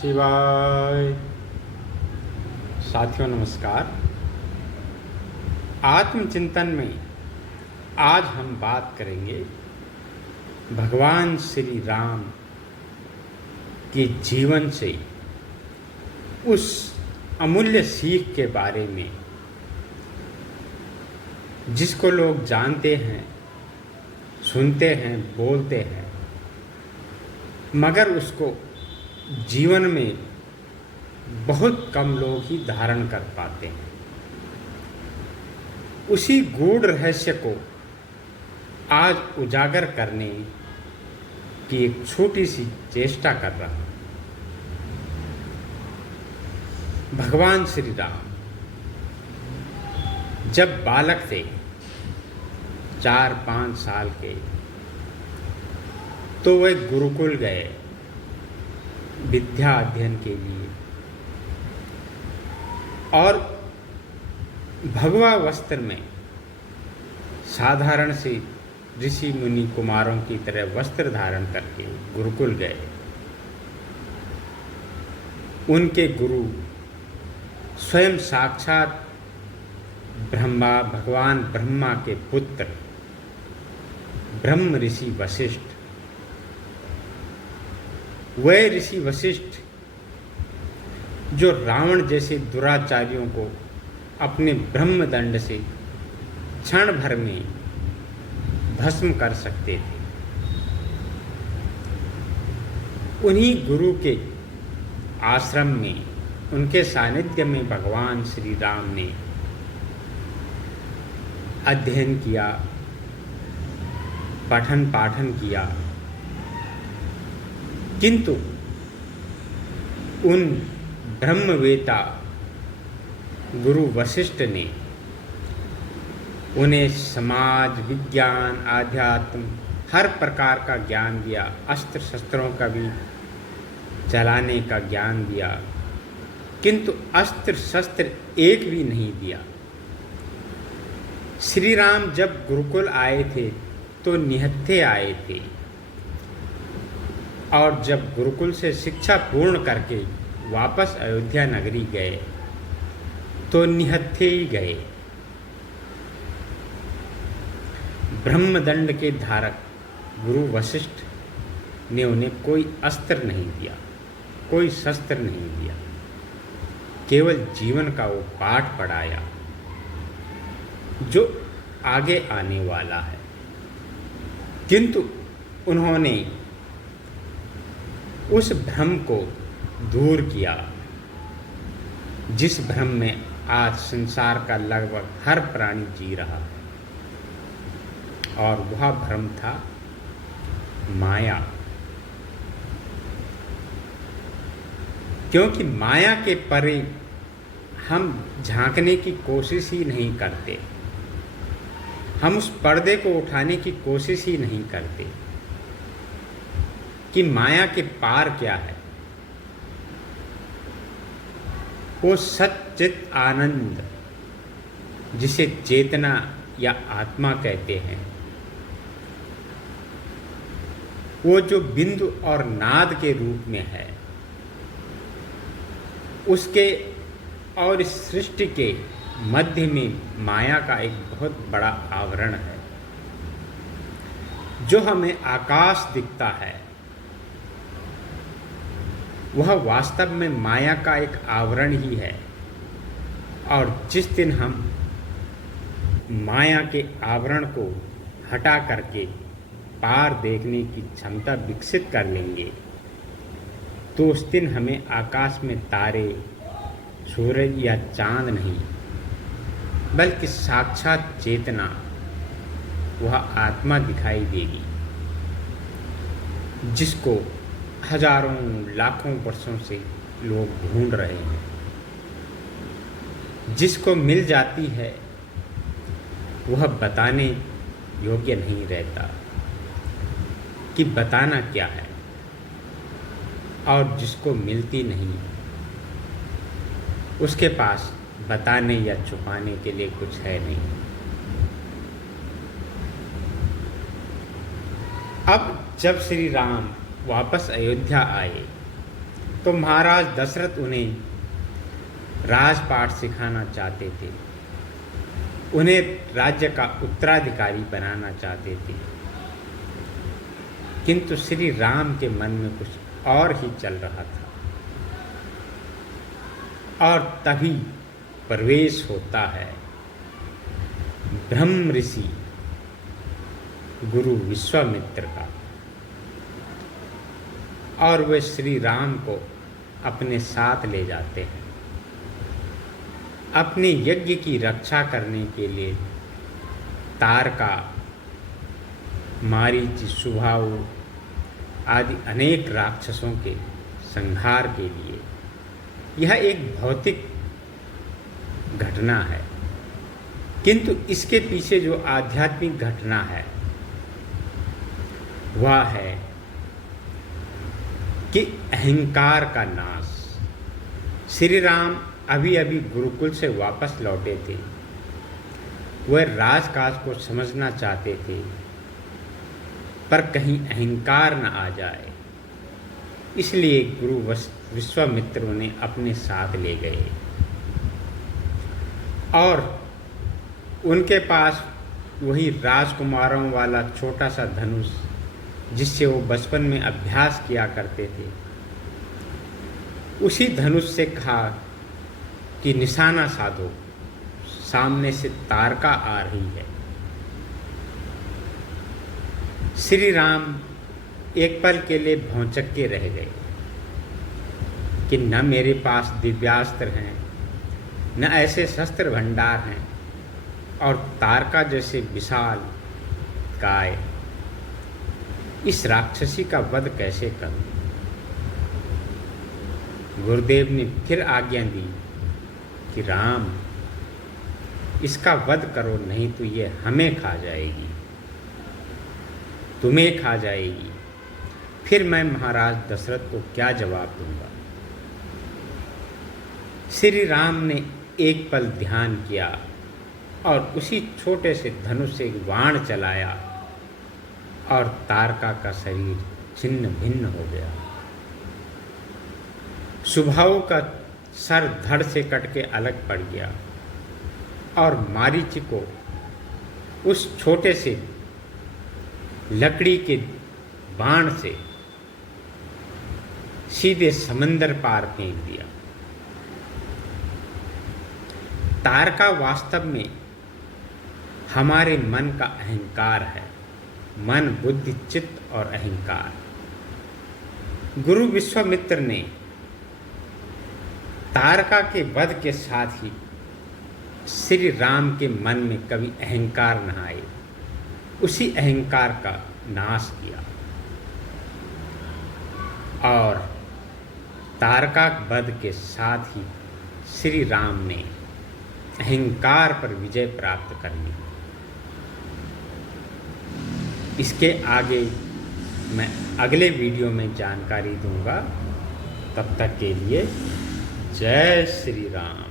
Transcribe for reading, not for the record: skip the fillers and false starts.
शिवाय। साथियों नमस्कार। आत्मचिंतन में आज हम बात करेंगे भगवान श्री राम के जीवन से उस अमूल्य सीख के बारे में जिसको लोग जानते हैं, सुनते हैं, बोलते हैं, मगर उसको जीवन में बहुत कम लोग ही धारण कर पाते हैं। उसी गूढ़ रहस्य को आज उजागर करने की एक छोटी सी चेष्टा कर रहा हूं। भगवान श्री राम जब बालक थे, 4-5 साल के, तो वे गुरुकुल गए विद्या अध्ययन के लिए और भगवा वस्त्र में साधारण से ऋषि मुनि कुमारों की तरह वस्त्र धारण करके गुरुकुल गए। उनके गुरु स्वयं साक्षात भगवान ब्रह्मा के पुत्र ब्रह्म ऋषि वशिष्ठ। वह ऋषि वशिष्ठ जो रावण जैसे दुराचारियों को अपने ब्रह्मदंड से क्षण भर में भस्म कर सकते थे, उन्हीं गुरु के आश्रम में, उनके सानिध्य में भगवान श्री राम ने अध्ययन किया, पठन पाठन किया। किंतु उन ब्रह्मवेता गुरु वशिष्ठ ने उन्हें समाज, विज्ञान, आध्यात्म हर प्रकार का ज्ञान दिया, अस्त्र शस्त्रों का भी चलाने का ज्ञान दिया, किंतु अस्त्र शस्त्र एक भी नहीं दिया। श्री राम जब गुरुकुल आए थे तो निहत्थे आए थे, और जब गुरुकुल से शिक्षा पूर्ण करके वापस अयोध्या नगरी गए तो निहत्थे ही गए। ब्रह्मदंड के धारक गुरु वशिष्ठ ने उन्हें कोई अस्त्र नहीं दिया, कोई शस्त्र नहीं दिया, केवल जीवन का वो पाठ पढ़ाया जो आगे आने वाला है। किंतु उन्होंने उस भ्रम को दूर किया जिस भ्रम में आज संसार का लगभग हर प्राणी जी रहा है, और वह भ्रम था माया। क्योंकि माया के परे हम झांकने की कोशिश ही नहीं करते, हम उस पर्दे को उठाने की कोशिश ही नहीं करते कि माया के पार क्या है। वो सच्चित आनंद जिसे चेतना या आत्मा कहते हैं, वो जो बिंदु और नाद के रूप में है, उसके और इस सृष्टि के मध्य में माया का एक बहुत बड़ा आवरण है। जो हमें आकाश दिखता है वह वास्तव में माया का एक आवरण ही है, और जिस दिन हम माया के आवरण को हटा करके पार देखने की क्षमता विकसित कर लेंगे तो उस दिन हमें आकाश में तारे, सूरज या चांद नहीं, बल्कि साक्षात चेतना, वह आत्मा दिखाई देगी जिसको हजारों लाखों वर्षों से लोग ढूंढ रहे हैं। जिसको मिल जाती है वह बताने योग्य नहीं रहता कि बताना क्या है, और जिसको मिलती नहीं उसके पास बताने या छुपाने के लिए कुछ है नहीं। अब जब श्री राम वापस अयोध्या आए तो महाराज दशरथ उन्हें राजपाट सिखाना चाहते थे, उन्हें राज्य का उत्तराधिकारी बनाना चाहते थे। किंतु श्री राम के मन में कुछ और ही चल रहा था। और तभी प्रवेश होता है ब्रह्म ऋषि गुरु विश्वामित्र का, और वे श्री राम को अपने साथ ले जाते हैं। अपने यज्ञ की रक्षा करने के लिए तारका, मारीच, सुबाहु आदि अनेक राक्षसों के संहार के लिए। यह एक भौतिक घटना है, किंतु इसके पीछे जो आध्यात्मिक घटना है वह है कि अहंकार का नाश। श्री राम अभी अभी गुरुकुल से वापस लौटे थे। वह राजकाज को समझना चाहते थे, पर कहीं अहंकार न आ जाए, इसलिए गुरु विश्वामित्र उन्हें अपने साथ ले गए। और उनके पास वही राजकुमारों वाला छोटा सा धनुष, जिससे वो बचपन में अभ्यास किया करते थे, उसी धनुष से कहा कि निशाना साधो, सामने से तारका आ रही है। श्री राम एक पल के लिए भौंचक्के रह गए कि न मेरे पास दिव्यास्त्र हैं, न ऐसे शस्त्र भंडार हैं, और तारका जैसे विशाल काय, इस राक्षसी का वध कैसे करूं? गुरुदेव ने फिर आज्ञा दी कि राम, इसका वध करो, नहीं तो ये हमें खा जाएगी, तुम्हें खा जाएगी। फिर मैं महाराज दशरथ को क्या जवाब दूंगा? श्री राम ने एक पल ध्यान किया और उसी छोटे से धनुष से एक बाण चलाया और तारका का शरीर छिन्न भिन्न हो गया। सुबाहु का सर धड़ से कट के अलग पड़ गया और मारीच को उस छोटे से लकड़ी के बाण से सीधे समंदर पार फेंक दिया। तारका वास्तव में हमारे मन का अहंकार है, मन, बुद्धि, चित्त और अहंकार। गुरु विश्वामित्र ने तारका के वध के साथ ही श्री राम के मन में कभी अहंकार न आए, उसी अहंकार का नाश किया और तारका वध के साथ ही श्री राम ने अहंकार पर विजय प्राप्त कर ली। इसके आगे मैं अगले वीडियो में जानकारी दूंगा। तब तक के लिए जय श्री राम।